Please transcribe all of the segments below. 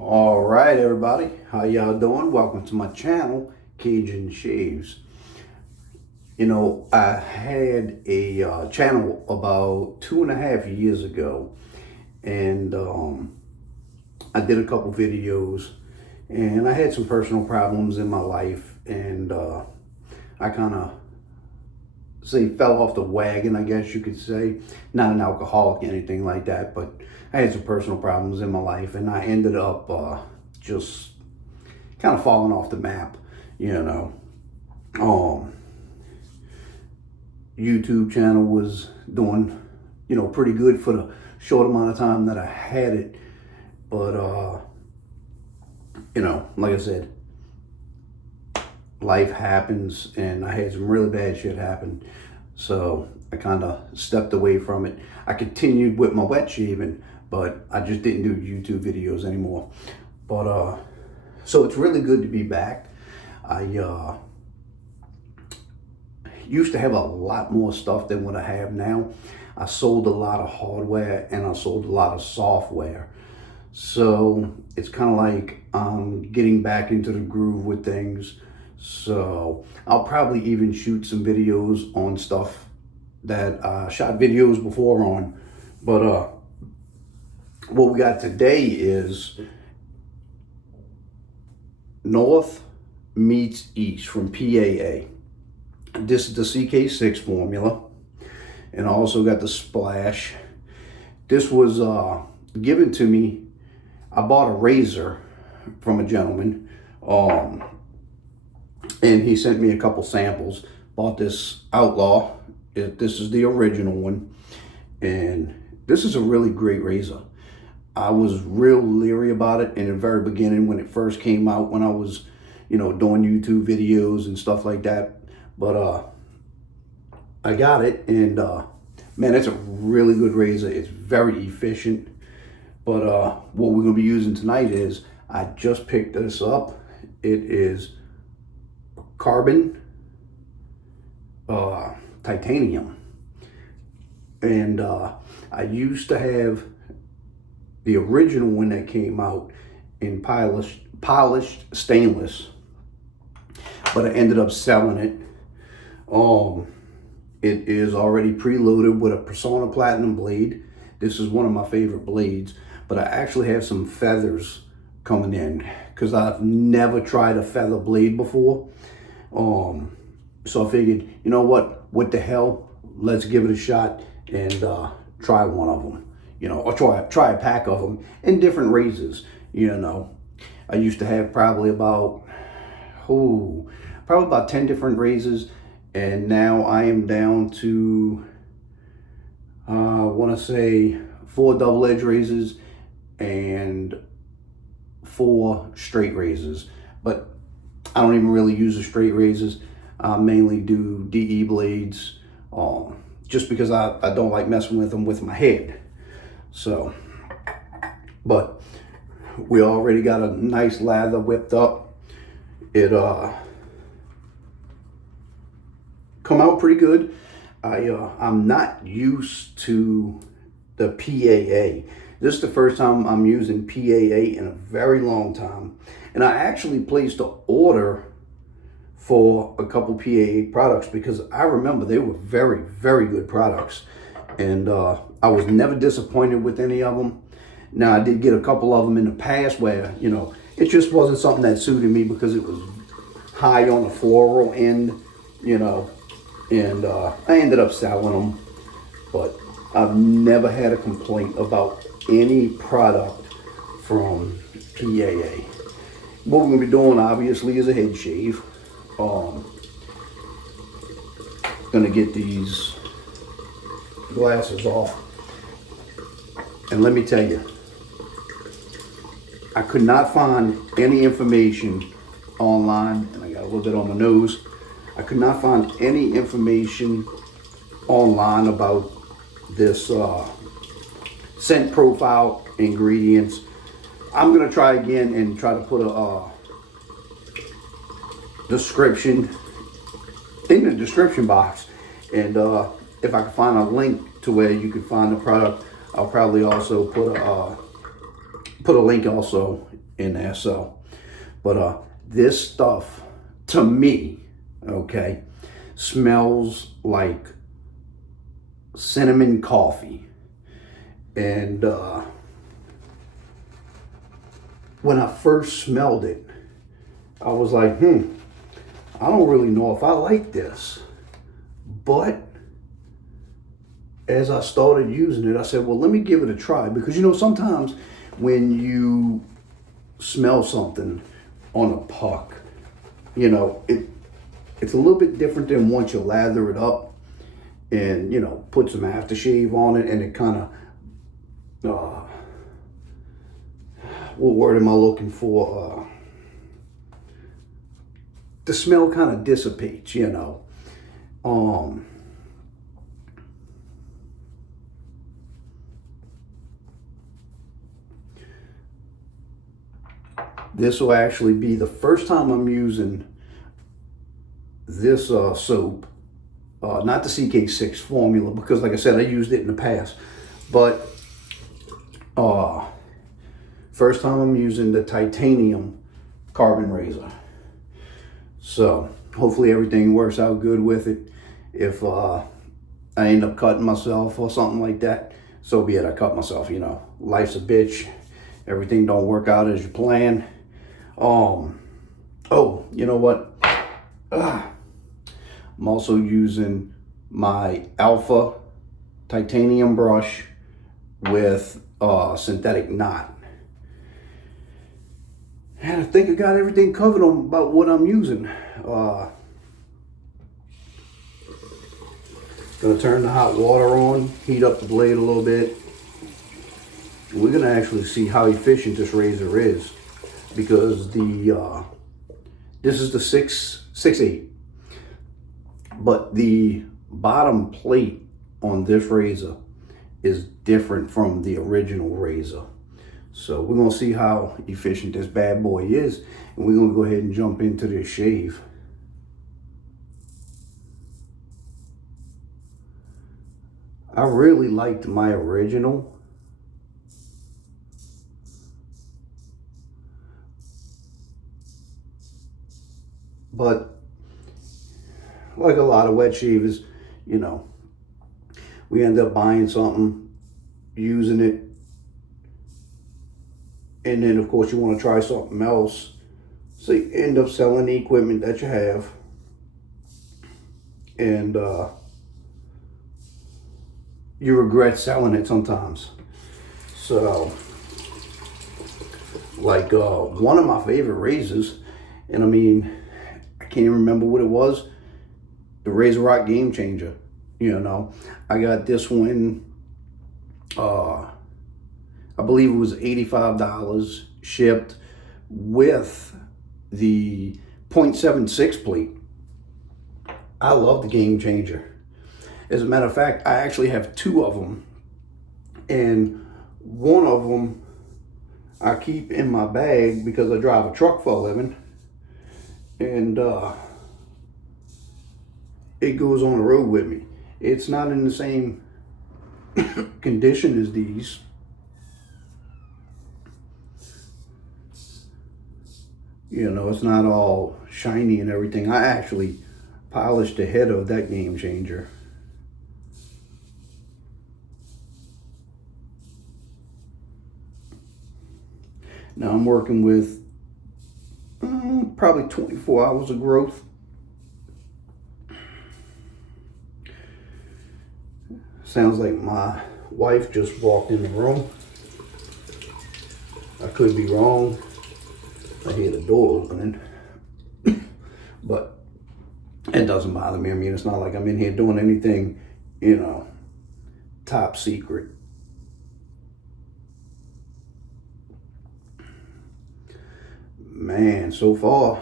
All right, everybody, how y'all doing? Welcome to my channel, Cajun Shaves. You know, I had a channel about 2.5 years ago, and I did a couple videos, and I had some personal problems in my life, and I kind of fell off the wagon, I guess you could say. Not an alcoholic or anything like that, but I had some personal problems in my life, and I ended up just kind of falling off the map, you know. YouTube channel was doing, pretty good for the short amount of time that I had it, but like I said, life happens, and I had some really bad shit happen. So I kind of stepped away from it. I continued with my wet shaving, but I just didn't do YouTube videos anymore. But so it's really good to be back. I used to have a lot more stuff than what I have now. I sold a lot of hardware and I sold a lot of software. So it's kind of like I'm getting back into the groove with things. So I'll probably even shoot some videos on stuff that I shot videos before on. But what we got today is North meets East from PAA. This is the CK6 formula. And I also got the Splash. This was given to me. I bought a razor from a gentleman. And he sent me a couple samples. Bought this Outlaw. This is the original one. And this is a really great razor. I was real leery about it in the very beginning when it first came out, when I was, doing YouTube videos and stuff like that. But I got it, and man, it's a really good razor. It's very efficient. But what we're gonna be using tonight is, I just picked this up. It is carbon titanium, and I used to have the original one that came out in polished stainless, but I ended up selling it. It is already preloaded with a Personna platinum blade. This is one of my favorite blades, but I actually have some feathers coming in because I've never tried a feather blade before. So I figured, you know what the hell, let's give it a shot and try one of them, or try a pack of them in different razors. I used to have probably about 10 different razors, and now I am down to I want to say 4 double edge razors and 4 straight razors. But I don't even really use the straight razors. I mainly do DE blades, just because I don't like messing with them with my head. So, but we already got a nice lather whipped up. It come out pretty good. I'm not used to the PAA. This is the first time I'm using PAA in a very long time. And I actually placed an order for a couple PAA products because I remember they were very, very good products. And I was never disappointed with any of them. Now, I did get a couple of them in the past where, it just wasn't something that suited me because it was high on the floral end, and I ended up selling them. But I've never had a complaint about any product from PAA. What we're gonna be doing, obviously, is a head shave. Gonna get these glasses off. And let me tell you, I could not find any information online, and I got a little bit on my nose. I could not find any information online about this scent profile, ingredients. I'm gonna try again and try to put a description in the description box, and if I can find a link to where you can find the product, I'll probably also put a link also in there. So, but this stuff to me, okay, smells like cinnamon coffee. And when I first smelled it, I was like, I don't really know if I like this. But as I started using it, I said, well, let me give it a try. Because, you know, sometimes when you smell something on a puck, you know, it's a little bit different than once you lather it up and, you know, put some aftershave on it, and it kind of, what word am I looking for? The smell kind of dissipates, you know. This will actually be the first time I'm using this soap, not the CK6 formula, because like I said, I used it in the past, but first time I'm using the titanium carbon razor. So hopefully everything works out good with it. If I end up cutting myself or something like that, so be it. I cut myself, you know. Life's a bitch. Everything don't work out as you plan. Oh, you know what? I'm also using my Alpha titanium brush with synthetic knot. And I think I got everything covered on about what I'm using. Gonna turn the hot water on, heat up the blade a little bit. We're gonna actually see how efficient this razor is, because this is the 6.8, but the bottom plate on this razor is different from the original razor. So we're gonna see how efficient this bad boy is, and we're gonna go ahead and jump into this shave. I really liked my original. But like a lot of wet shavers, you know, we end up buying something, using it, and then of course you want to try something else. So you end up selling the equipment that you have. And you regret selling it sometimes. So, like one of my favorite razors, and I mean, I can't even remember what it was, the Razor Rock Game Changer. You know, I got this one, I believe it was $85 shipped with the 0.76 plate. I love the Game Changer. As a matter of fact, I actually have two of them, and one of them I keep in my bag because I drive a truck for a living, and it goes on the road with me. It's not in the same condition as these. You know, it's not all shiny and everything. I actually polished the head of that Game Changer. Now I'm working with probably 24 hours of growth. Sounds like my wife just walked in the room. I could be wrong. I hear the door opening. But it doesn't bother me. I mean, it's not like I'm in here doing anything, you know, top secret. Man, so far,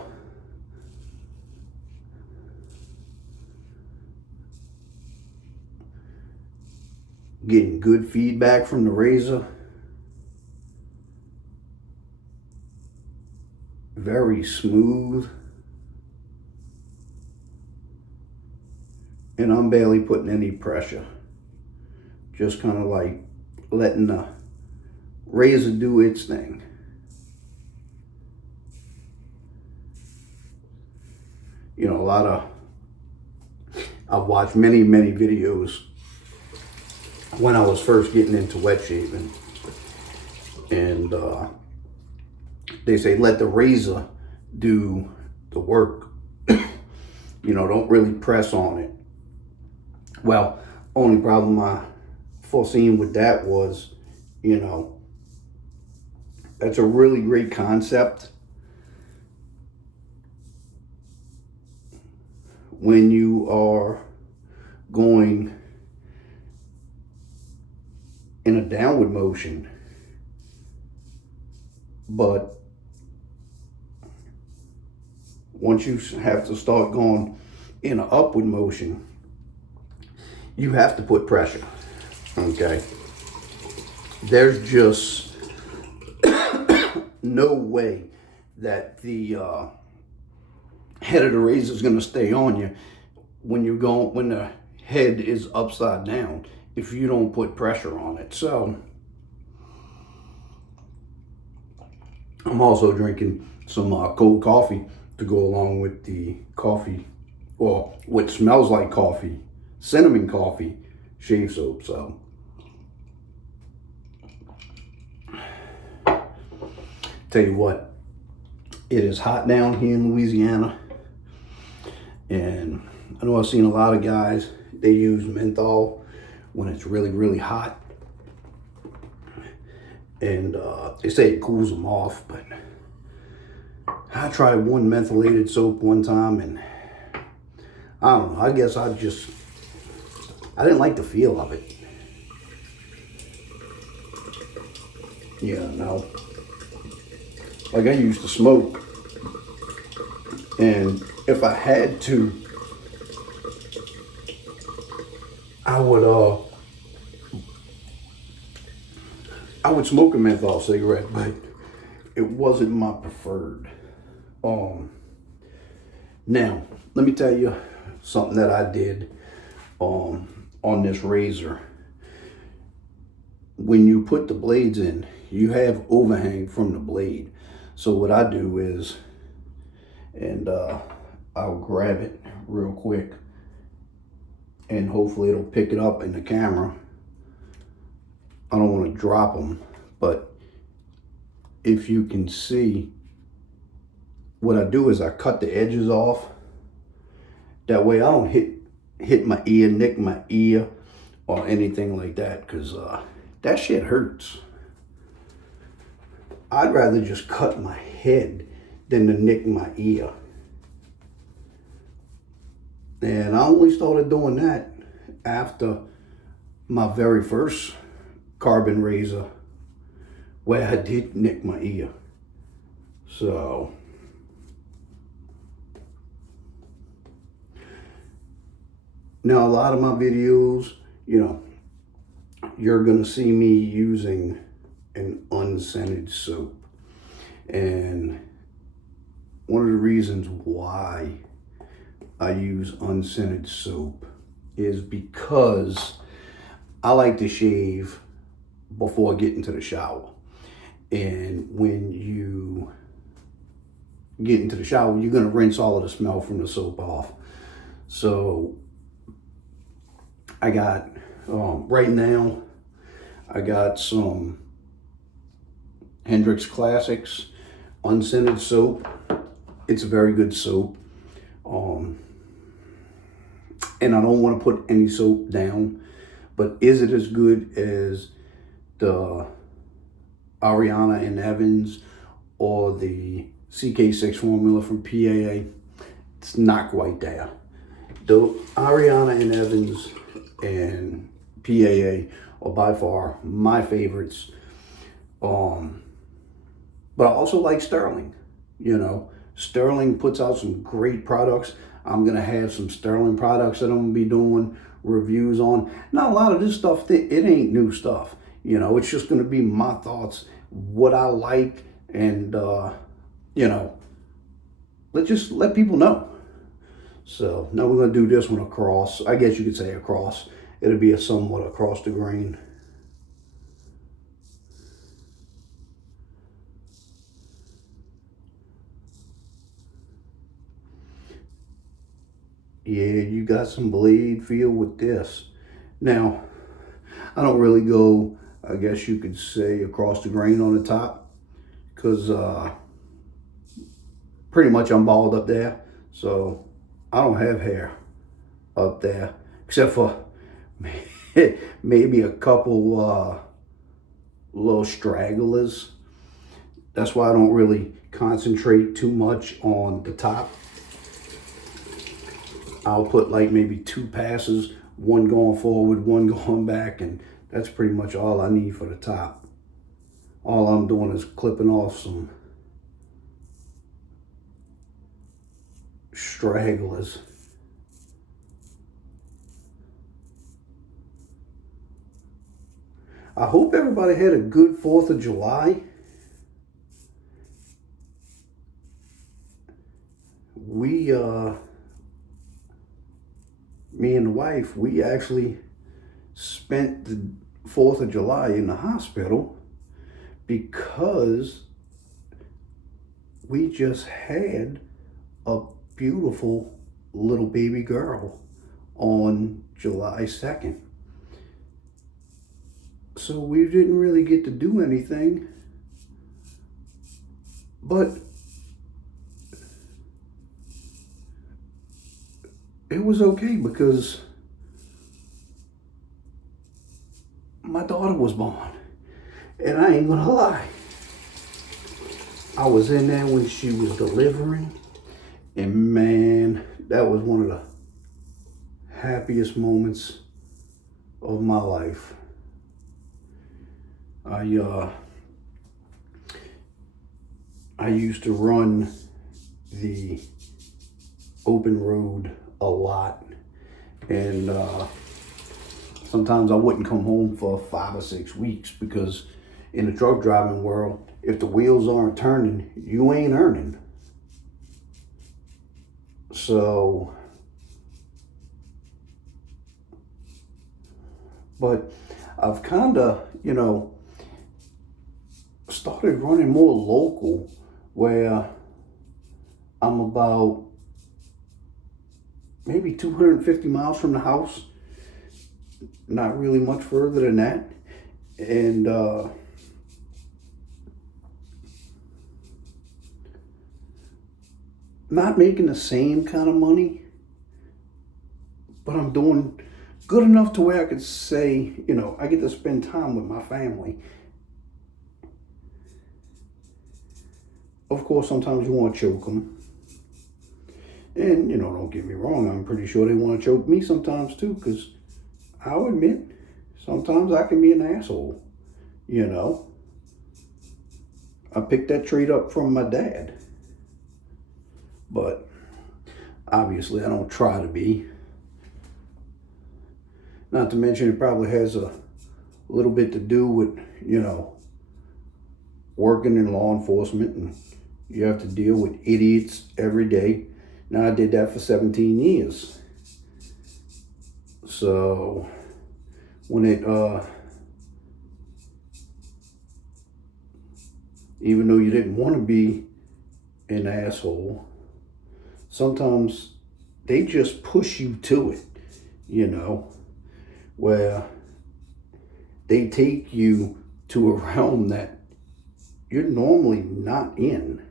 getting good feedback from the razor. Very smooth. And I'm barely putting any pressure. Just kind of like letting the razor do its thing. You know, I've watched many videos when I was first getting into wet shaving, and they say let the razor do the work. You know, don't really press on it. Well, only problem I foreseen with that was, you know, that's a really great concept when you are going in a downward motion, but once you have to start going in an upward motion, you have to put pressure. Okay, there's just no way that the head of the razor is going to stay on you when the head is upside down if you don't put pressure on it. So I'm also drinking some cold coffee to go along with the coffee, or what smells like coffee, cinnamon coffee shave soap. So tell you what, it is hot down here in Louisiana, and I know I've seen a lot of guys, they use menthol when it's really hot, and they say it cools them off, but I tried one mentholated soap one time, and I don't know, I guess I didn't like the feel of it. Yeah, no. Like, I used to smoke, and if I had to, I would smoke a menthol cigarette, but it wasn't my preferred. Now, let me tell you something that I did on this razor. When you put the blades in, you have overhang from the blade. So what I do is, and I'll grab it real quick, and hopefully it'll pick it up in the camera. I don't want to drop them, but if you can see, what I do is I cut the edges off. That way I don't hit my ear, nick my ear, or anything like that, because that shit hurts. I'd rather just cut my head than to nick my ear. And I only started doing that after my very first carbon razor, where I did nick my ear. So now a lot of my videos, you know, you're gonna see me using an unscented soap. And one of the reasons why I use unscented soap is because I like to shave before I get into the shower. And when you get into the shower, you're gonna rinse all of the smell from the soap off. So I got, right now, I got some Hendrix Classics unscented soap. It's a very good soap. And I don't want to put any soap down, but is it as good as the Ariana and Evans or the CK6 formula from PAA? It's not quite there. The Ariana and Evans and PAA are by far my favorites. But I also like Sterling. You know, Sterling puts out some great products. I'm gonna have some Sterling products that I'm gonna be doing reviews on. Now, a lot of this stuff, it ain't new stuff. You know, it's just gonna be my thoughts, what I like, and you know, let's let people know. So now we're gonna do this one across. I guess you could say across. It'll be a somewhat across the grain. yeah, you got some blade feel with this. Now, I don't really go, I guess you could say, across the grain on the top, because pretty much I'm bald up there, so I don't have hair up there, except for maybe a couple little stragglers. That's why I don't really concentrate too much on the top. I'll put like maybe 2 passes, one going forward, one going back, and that's pretty much all I need for the top. All I'm doing is clipping off some stragglers. I hope everybody had a good 4th of July. We, me and the wife, we actually spent the 4th of July in the hospital because we just had a beautiful little baby girl on July 2nd. So we didn't really get to do anything, but it was okay because my daughter was born. And I ain't gonna lie, I was in there when she was delivering, and man, that was one of the happiest moments of my life. I used to run the open road a lot, and sometimes I wouldn't come home for 5 or 6 weeks because in the truck driving world, if the wheels aren't turning, you ain't earning. So, but I've kind of, started running more local, where I'm about maybe 250 miles from the house, not really much further than that, and not making the same kind of money, but I'm doing good enough to where I could say, I get to spend time with my family. Of course, sometimes you want to choke them. And, don't get me wrong, I'm pretty sure they want to choke me sometimes too, because I'll admit, sometimes I can be an asshole, I picked that trait up from my dad. But obviously I don't try to be. Not to mention it probably has a little bit to do with, working in law enforcement, and you have to deal with idiots every day. Now, I did that for 17 years. So when it, even though you didn't want to be an asshole, sometimes they just push you to it, where they take you to a realm that you're normally not in.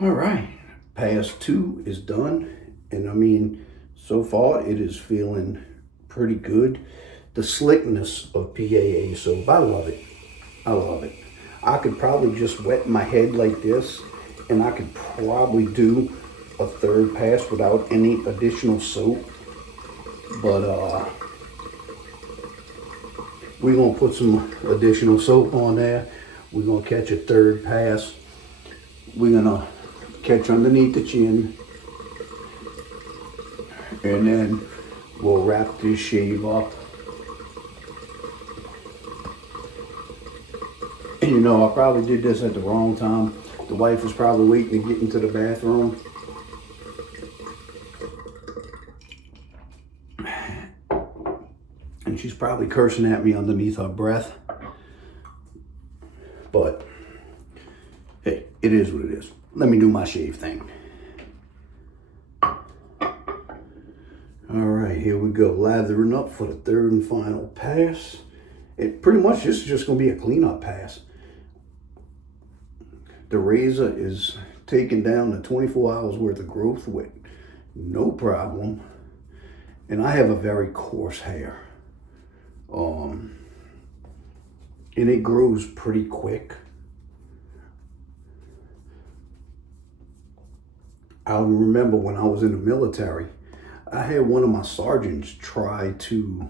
All right, pass 2 is done, and so far it is feeling pretty good. The slickness of PAA soap, I love it. I love it. I could probably just wet my head like this, and I could probably do a 3rd pass without any additional soap. But we're gonna put some additional soap on there. We're gonna catch a 3rd pass. We're gonna catch underneath the chin, and then we'll wrap this shave up. And I probably did this at the wrong time. The wife was probably waiting to get into the bathroom. And she's probably cursing at me underneath her breath. But it is what it is. Let me do my shave thing. All right, here we go. Lathering up for the third and final pass. It pretty much, this is just gonna be a cleanup pass. The razor is taking down the 24 hours worth of growth with no problem. And I have a very coarse hair. And it grows pretty quick. I remember when I was in the military, I had one of my sergeants try to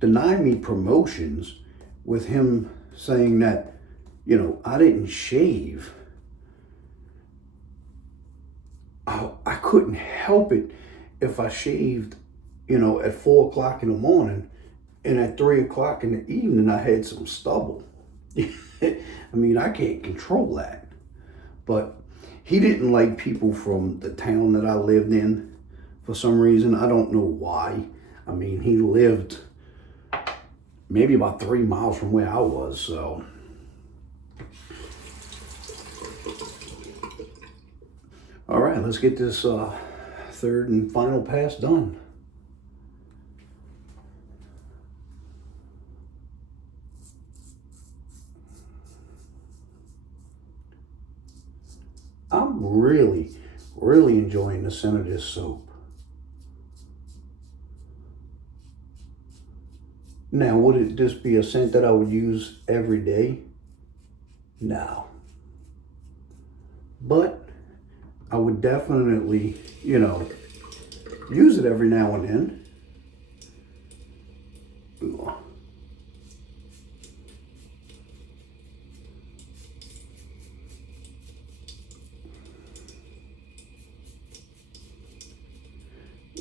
deny me promotions with him saying that, you know, I didn't shave. I couldn't help it if I shaved, you know, at 4 o'clock in the morning, and at 3 o'clock in the evening I had some stubble. I mean, I can't control that. But he didn't like people from the town that I lived in for some reason. I don't know why. I mean, he lived maybe about 3 miles from where I was, so. All right, let's get this third and final pass done. I'm really enjoying the scent of this soap. Now, would it just be a scent that I would use every day? No. But I would definitely, you know, use it every now and then. Ooh.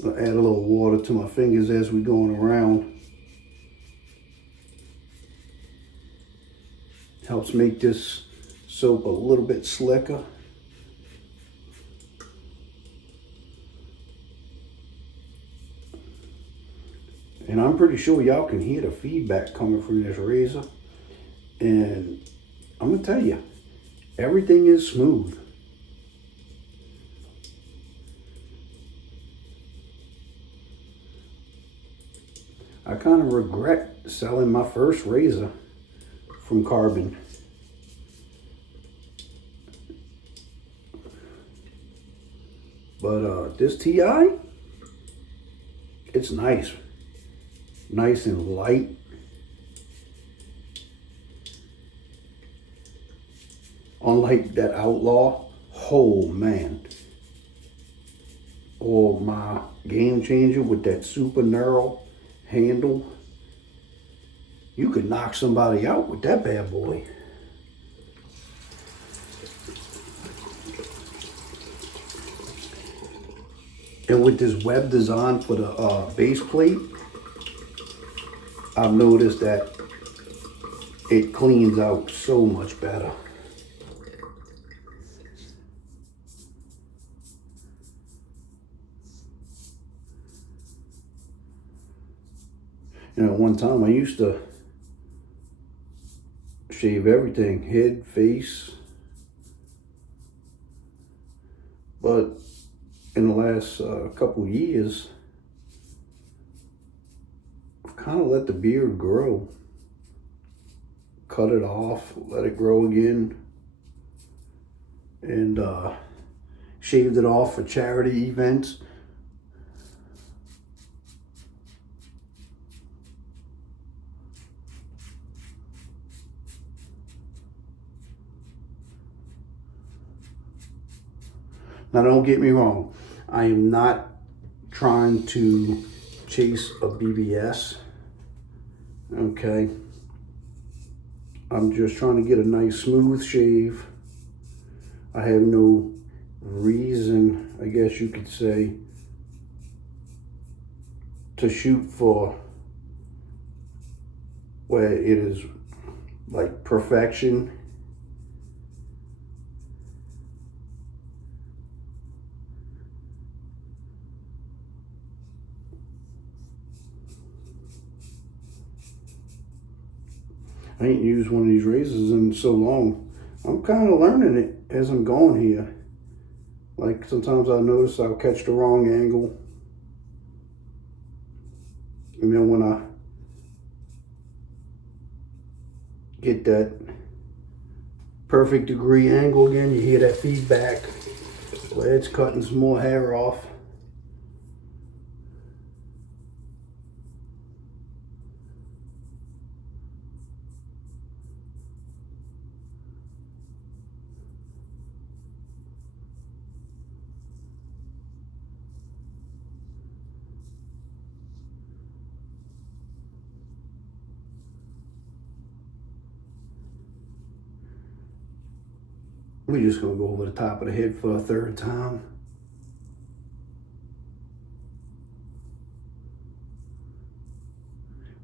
I'll add a little water to my fingers as we're going around. Helps make this soap a little bit slicker. And I'm pretty sure y'all can hear the feedback coming from this razor. And I'm gonna tell you, everything is smooth. I kind of regret selling my first razor from Carbon. But this TI, it's nice. Nice and light. Unlike that Outlaw, oh man. Or my Game Changer with that super narrow handle. You could knock somebody out with that bad boy. And with this web design for the base plate, I've noticed that it cleans out so much better. You know, one time I used to shave everything, head, face. But in the last couple years, I've kind of let the beard grow. Cut it off, let it grow again. And shaved it off for charity events. Now, don't get me wrong. I am not trying to chase a BBS. Okay. I'm just trying to get a nice smooth shave. I have no reason, I guess you could say, to shoot for where it is like perfection. I ain't used one of these razors in so long. I'm kind of learning it as I'm going here. Like sometimes I notice I'll catch the wrong angle. And then when I get that perfect degree angle again, you hear that feedback where it's cutting some more hair off. We're just gonna go over the top of the head for a third time.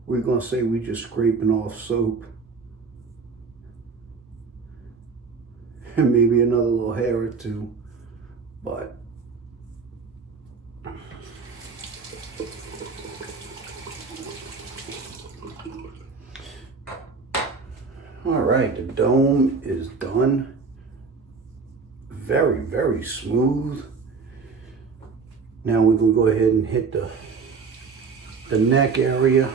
We're gonna say we just scraping off soap. And maybe another little hair or two, but all right, the dome is done. Very, very smooth. Now we're gonna go ahead and hit the neck area.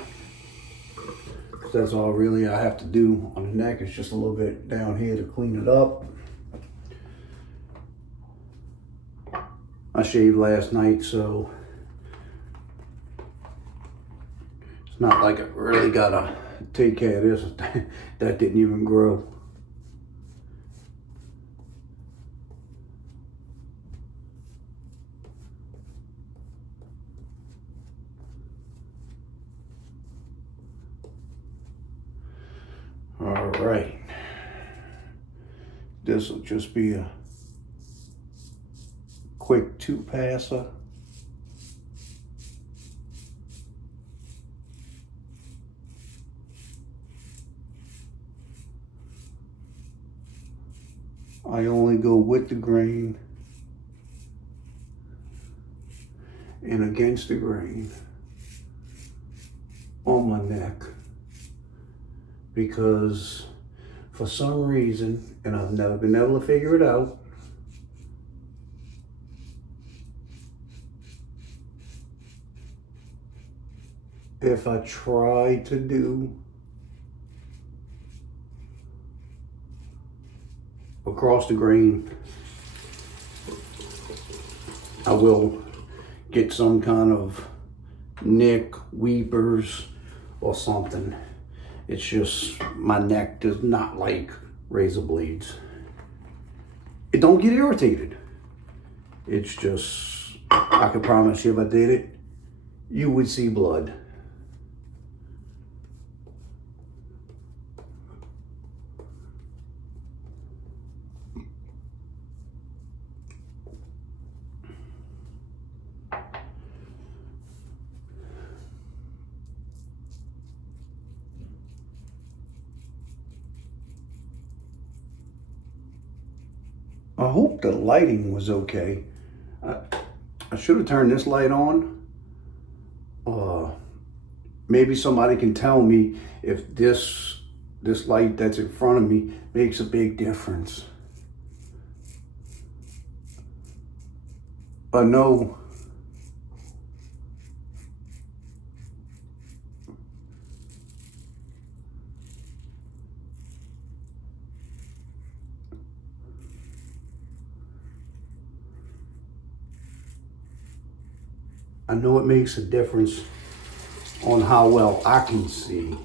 That's all really I have to do on the neck. It's just a little bit down here to clean it up. I shaved last night, so it's not like I really gotta take care of this. That didn't even grow. All right. This will just be a quick two-passer. I only go with the grain and against the grain on my neck, because for some reason, and I've never been able to figure it out, if I try to do across the grain, I will get some kind of nick, weepers, or something. It's just my neck does not like razor blades. It don't get irritated. It's just, I can promise you if I did it, you would see blood. I hope the lighting was okay. I should have turned this light on. Maybe somebody can tell me if this light that's in front of me makes a big difference. I know it makes a difference on how well I can see.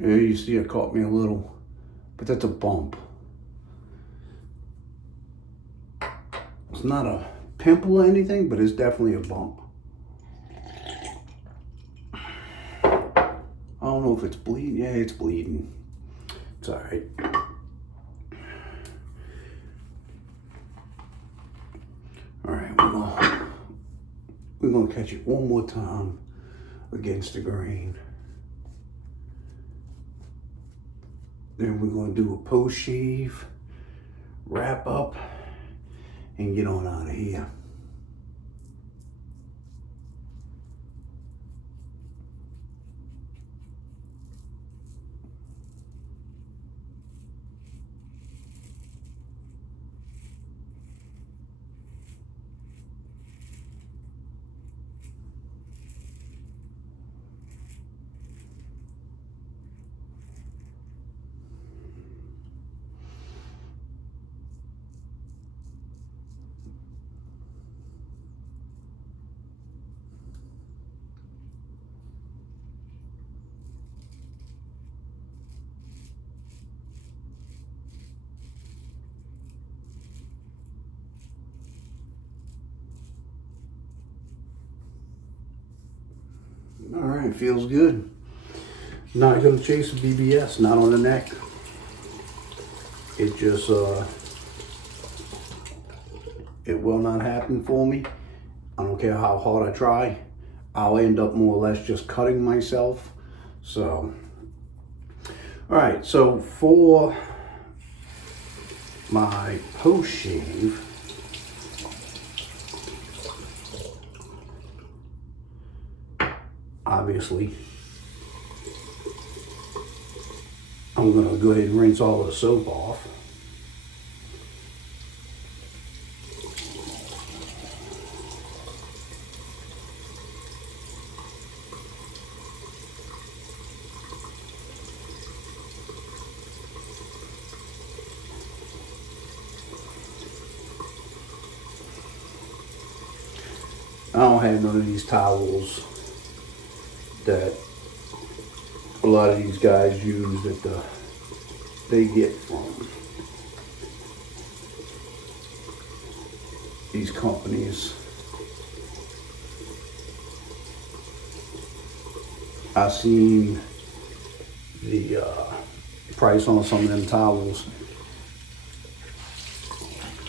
Yeah, you see it caught me a little, but that's a bump. It's not a pimple or anything, but it's definitely a bump. Oh don't know if it's bleeding. Yeah, it's bleeding. It's all right. All right, we're gonna catch it one more time against the grain. Then we're gonna do a post shave, wrap up, and get on out of here. All right, feels good. Not gonna chase a BBS, not on the neck. It just, it will not happen for me. I don't care how hard I try. I'll end up more or less just cutting myself. So, all right, so for my post shave, obviously, I'm gonna go ahead and rinse all the soap off. I don't have none of these towels that a lot of these guys use that they get from these companies. I seen the price on some of them towels.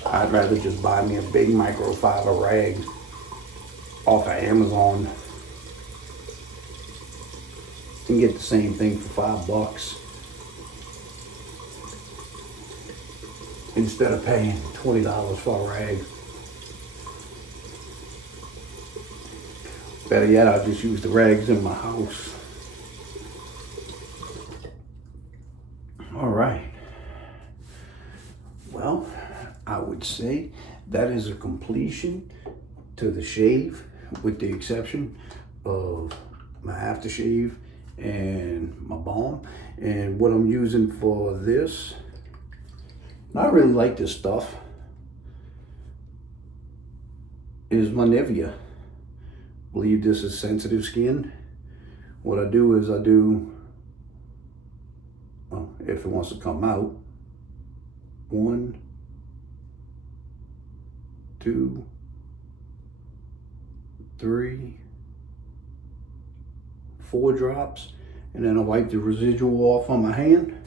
I'd rather just buy me a big microfiber rag off of Amazon and get the same thing for $5 instead of paying $20 for a rag. Better yet, I'll just use the rags in my house. All right. Well, I would say that is a completion to the shave, with the exception of my aftershave and my balm. And what I'm using for this, I really like this stuff, is my Nivea. I believe this is sensitive skin. What I do is well, if it wants to come out, 1, 2, 3, 4 drops, and then I wipe the residual off on my hand.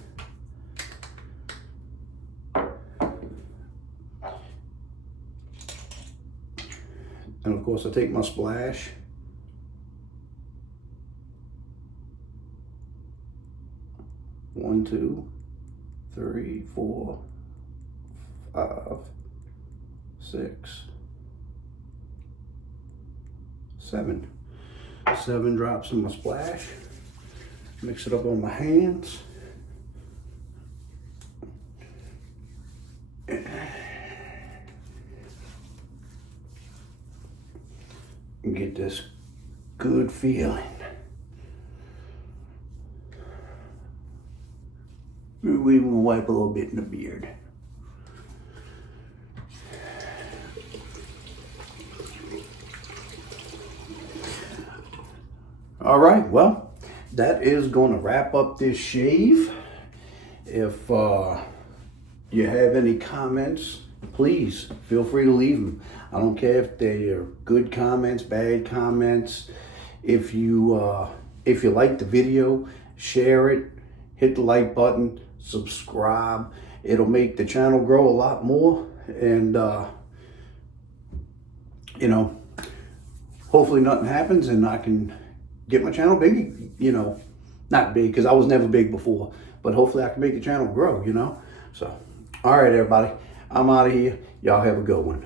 And of course I take my splash. One, 2, 3, 4, 5, 6, 7. 7 drops in my splash. Mix it up on my hands. And get this good feeling. We're even gonna wipe a little bit in the beard. All right, well, that is going to wrap up this shave. If you have any comments, please feel free to leave them. I don't care if they are good comments, bad comments. If you like the video share it, hit the like button, subscribe. It'll make the channel grow a lot more. And, you know, hopefully nothing happens and I can get my channel big, you know, not big because I was never big before, but hopefully I can make the channel grow, you know. So, all right, everybody, I'm out of here. Y'all have a good one.